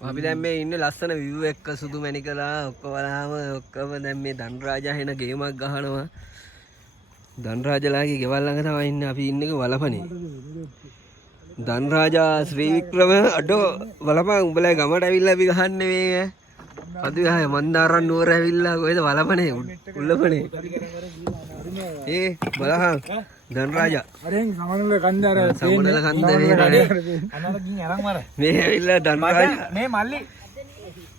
අපි දැන් මේ ඉන්නේ ලස්සන view එක සුදු මැණිකලා ඔක්කොමලාම ඔක්කොම දැන් මේ ධනරාජා හෙන ගේමක් ගහනවා. ධනරාජලාගේ ගෙවල් ළඟ තමයි ඉන්නේ අපි ඉන්නේ වලපනේ. ධනරාජා ශ්‍රී වික්‍රම අඩෝ වලපන් උඹලා ගමට ඇවිල්ලා අපි ගහන්නේ මේ. අද ආයේ මන්දාරන් නුවර ඇවිල්ලා කොහෙද වලපනේ උල්ලපනේ. ඒ බලහන් ධනරාජා අරෙන් සමනල කන්ද අර සමනල කන්ද මේ නඩේ අනර ගින් අරන් මර මේ ඇවිල්ලා ධනරාජා මේ මල්ලි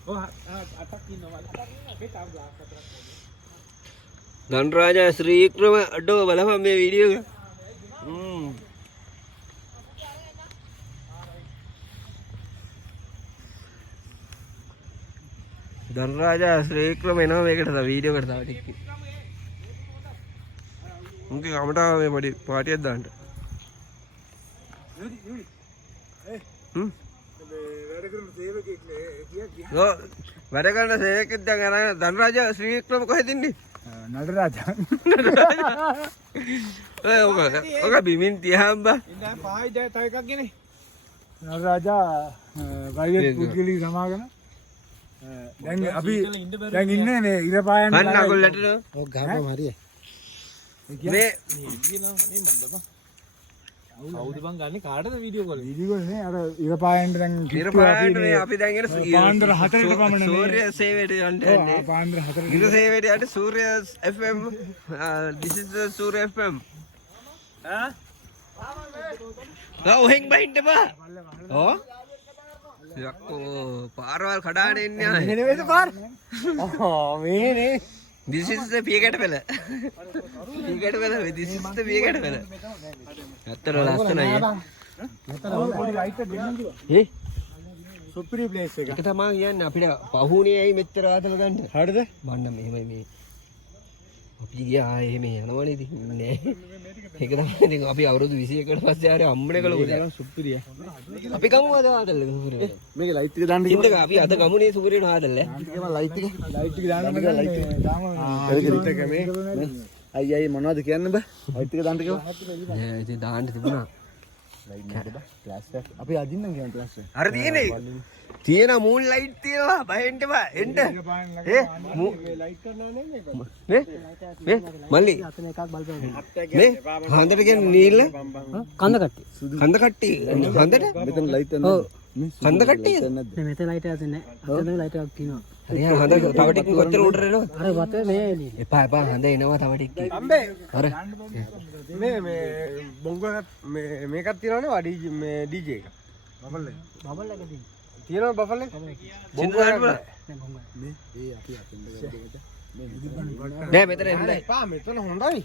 ඔව් 8ක් ඉන්නවා මල්ලි ධනරාජා ශ්‍රී වික්‍රම අඩෝ බලපන් මේ වීඩියෝ එක ධනරාජා ශ්‍රී වික්‍රම එනවා මේකට තව වීඩියෝ එකට තව ටිකක් උන්ගේ කමට මේ පොඩි පාටියක් දාන්න. වැඩ කරන සේවකෙක් දැන් අරගෙන ධනරාජා ශ්‍රී වික්‍රම කොහෙද ඉන්නේ? නඩරාජා. ඔක බිමින් තියහම් බා. ඉතින් පායි දැන් තව එකක් ගෙනේ. නඩරාජා වයිත් පුද්ගලික සමාගම දැන් අපි දැන් ඉන්නේ මේ ඉර පායන් අන්න අගොල්ලට ඔව් ගහපම හරියයි. මේ කවුද බං ගන්නේ කාටද වීඩියෝ කෝල්? වීඩියෝ කෝල් නේ අර ඉර පායන්ට දැන් ඉර පායන්ට අපි දැන් එන පාන්දර 4ට පමණ සූර්ය සේවයට යන්න යන්නේ. පාන්දර 4ට ඉර සේවයට යන්නේ සූර්ය FM. This is the Surya FM. ඔහෙන් බහින්න බා. ඕ යක්කෝ පාරවල් කඩාගෙන ඉන්නේ ආයේ. නෙවෙයිද පාර? මේනේ. This is the පියකට පෙළ. පියකට පෙළ this is the පියකට පෙළ. ඇත්තට ලස්සනයි. පොඩි ලයිට් එක දෙන්න කිව්වා. ඒ සුපිරි ප්ලේස් එක. ඒක තමයි කියන්නේ අපිට පහුණේ ඇයි මෙච්චර ආතල ගන්න. හරිද? මන්න මෙහෙමයි මේ. අපි ගියා එහෙම යනවනේ ඉතින් නෑ. ඒක තමයි ඉතින් අපි අවුරුදු 21කට පස්සේ ආරේ අම්මනේ කළොත්. සුපිරිය. අපි ගමු අද ආතල් එක සූර්යය. මේකේ ලයිට් එක දාන්න ඉතින් අපි අද ගමුනේ සූර්යන ආතල් ඈ. ඒක ලයිට් එක දාන්න බෑ ලයිට් එක. ලයිට් එක මේ අයියයි මොනවද කියන්න බෑ. ලයිට් එක දාන්න කිව්වා. නෑ ඉතින් දාන්න තිබුණා. ලයිට් නේද බා? ෆ්ලෑෂ් එක. අපි අදින්නම් කියන ෆ්ලෑෂ් එක. අර තියෙන්නේ. තියෙන මූන් ලයිට් තියෙනවා බහෙන්න බා එන්න. ඒ ලයිට් කරනවා නෙමෙයි. මේ මල්ලි අතන එකක් බලපෑම. මේ හන්දට කියන්නේ නීල කන්ද කට්ටිය. කන්ද කට්ටිය හන්දට මෙතන ලයිට් එක ඔව් කන්ද කට්ටිය මෙතන ලයිට් එකක් නැහැ. අතන ලයිට් එකක් කියනවා. හරි හන්ද තව ටික කොච්චර උඩට එනවද අර වතේ මේ එළිය. එපා එපා හන්ද එනවා තව ටික අම්බේ අර මේ බොංගෝ මේකක් තියනවනේ වා මේ DJ එක. බබල් එක. බබල් එක තියෙනවා බබල් එක. බොංගෝ ගන්න බෑ මේ ඒ අපි අතින් නෑ මෙතන එන්නේ පා මෙතන හොඳයි.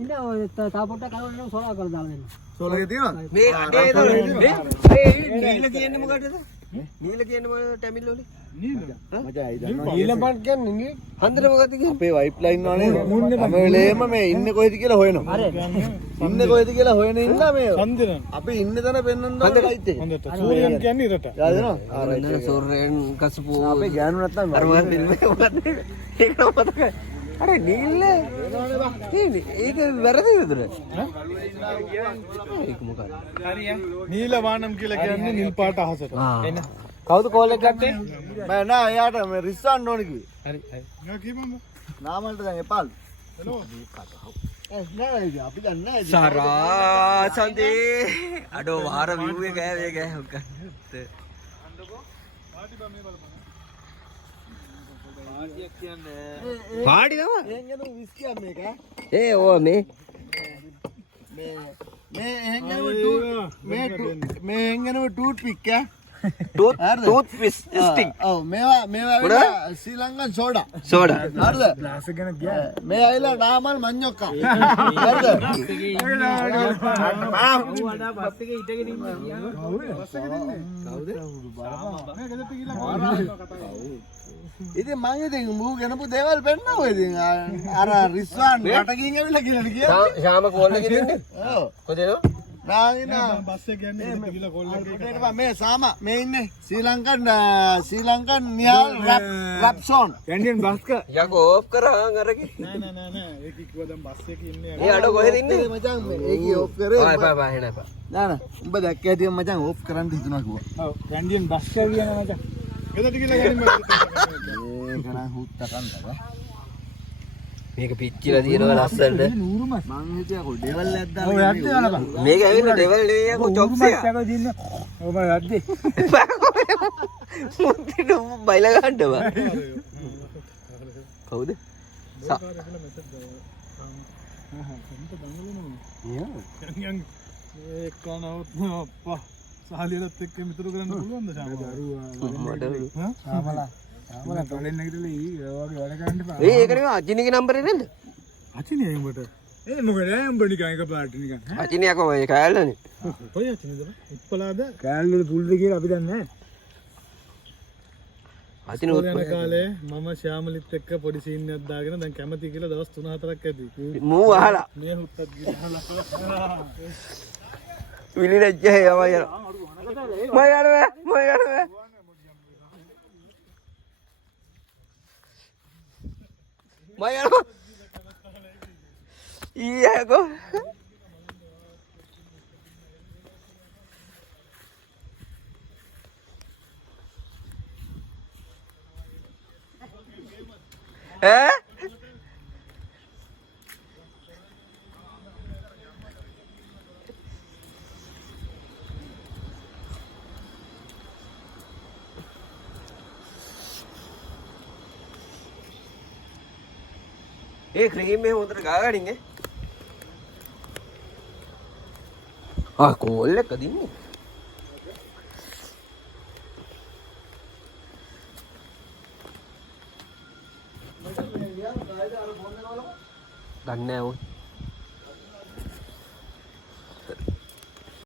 ඉන්න ඔය තා පොට්ටක් කරවන්න සෝලා කරලා දාලා දෙන්න. සෝලාගේ තියෙනවද? මේ අඩේ නීල කියන්නේ මොකටද නීල කියන්නේ මොකද ටැමිල් වලින් නීල මචං අයි දන්නවා නීල බන් කියන්නේ නේ හන්දට මොකද කියන්නේ අපේ වයිප් ලයින් වනේ හැම වෙලේම මේ ඉන්නේ කොහෙද කියලා හොයනවා. හරි. ඉන්නේ කොහෙද කියලා හොයන ඉන්නා මේ. හන්දන. අපි ඉන්නේ තැන පෙන්වන්න ඕන ලයිට් එක. හොඳට. සූර්යන් කියන්නේ ඉරට. යාදෙනවා? ආ රයිට්. සූර්යන් කසපු අපේ ගෑනු නැත්තම් අර මොකද ෆිල්ම් එක මොකද ඒක නම් මතකයි අර නීල ඒක වැරදිද උදේ ඒක මොකක්ද නීල වානම් කියලා කියන්නේ නිල් පාට අහසට. එන්න කවුද කෝල් එක ගත්තේ? මම නෑ එයාට මේ රිස්සන්න ඕන කිව්වේ. හරි හරි. නෑ කීපම්ම. නාමල්ට දැන් එපාල්. හෙලෝ. නෑ අපි දන්නේ නෑ. සරා සඳේ අඩෝ වාර view එක ගෑවේ ගෑ හොක්ක. පාටි තමයි. එහෙන් යන විස්කිය මේක. ඒ ඕ මේ එහෙන් යන මේ එහෙන් යන ටූත් පික් ඈ. Tooth stiff. ඔව් මේවා ශ්‍රී ලංකන් සෝඩා. සෝඩා. හරිද? ග්ලාස් එක ගැන ගියා. මේ ඇවිල්ලා නාමල් මඤ්ඤොක්කා. හරිද? වඩා බස් එකේ ඉඳගෙන ඉන්නේ. බස් එකේ ඉන්නේ. කවුද? මේ ගෙදරට ගිහලා ඉතින් මං ඉතින් මූ ගෙනපු දේවල් පෙන්නව ඉතින් අර රිස්වාන් රටකින් ඇවිල්ලා කියලා කිව්වා. ශාම කෝල් එකේ ඉන්නේ. ඔව්. කොහෙද එනවා? නාදිනා බස් එක යන්නේ ගෙදරට ගිහලා කෝල් එකේ. මේ සාම මේ ඉන්නේ Sri Lankan Nihal rap zone. Kandyan bus එක. යකෝ ඕෆ් කරා අරගේ. නෑ ඒක කිව්වා දැන් බස් එකේ ඉන්නේ. ඒ අඩ කොහෙද ඉන්නේ? මචං ඒකේ ඕෆ් කරේ. ආ එපා එන්න එපා. නෑ උඹ දැක්ක හැටි මචං ඕෆ් කරන්න හිතුණා කිව්වා. ඔව් කැන්ඩියන් බස් එක කියන මචං. ගණන් හුත්ත කන්දක. මේක පිච්චිලා තියෙනවා ලස්සනට. මං හිතුවා කො ඩෙවල් එකක් දාලා. මේක ඇවිල්ලා ඩෙවල් නෙවෙයි අකෝ චොප්ස් එක. ඔබ යද්දි මුන්තිට බයිලා ගන්නවා. කවුද? සහලියලත් එක්ක මිතුරු කරන්න පුළුවන්ද ශාමලා? ශාමලා තලෙන් නැගිටලා ඊ වගේ වැඩ කරන්න එපා. ඒක නෙවෙයි අචිනිගේ නම්බරේ නේද? අචිනේ උඹට. මොකද උඹ නිකන් එකපාරට නිකන්. අචිනිය අකෝ ඒ කෑල්ලනේ. කොයි අචිනේද? උත්පලාද? කෑල්ලේ පුල්ද කියලා අපි දන්නේ නැහැ. අචින යන කාලේ මම ශ්‍යාමලිත් එක්ක පොඩි සීන් එකක් දාගෙන දැන් කැමති කියලා දවස් 3-4ක් ඇති. මූ අහලා. මේ හුත්තක් ගිහලා විලි නැජ්ජේ යවා යන. මම යනවා. ඊයකෝ. ඒ ක්‍රීම් මේ හොඳට ගාගනින් ඈ. කෝල් එක දින්නේ. ගන්න නැහැ